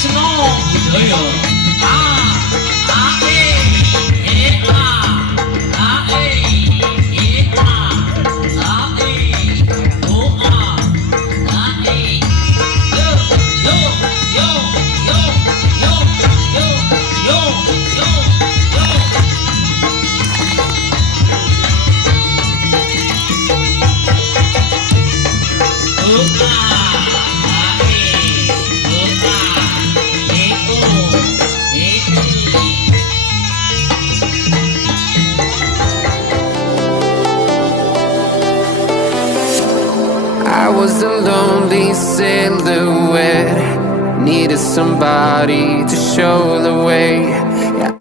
Snow budaya a a e e a a e e a a e o a a e yo yo yo yo yo yo yo yo yo o a a e o a e o e e I was a lonely silhouette, needed somebody to show the way. Yeah,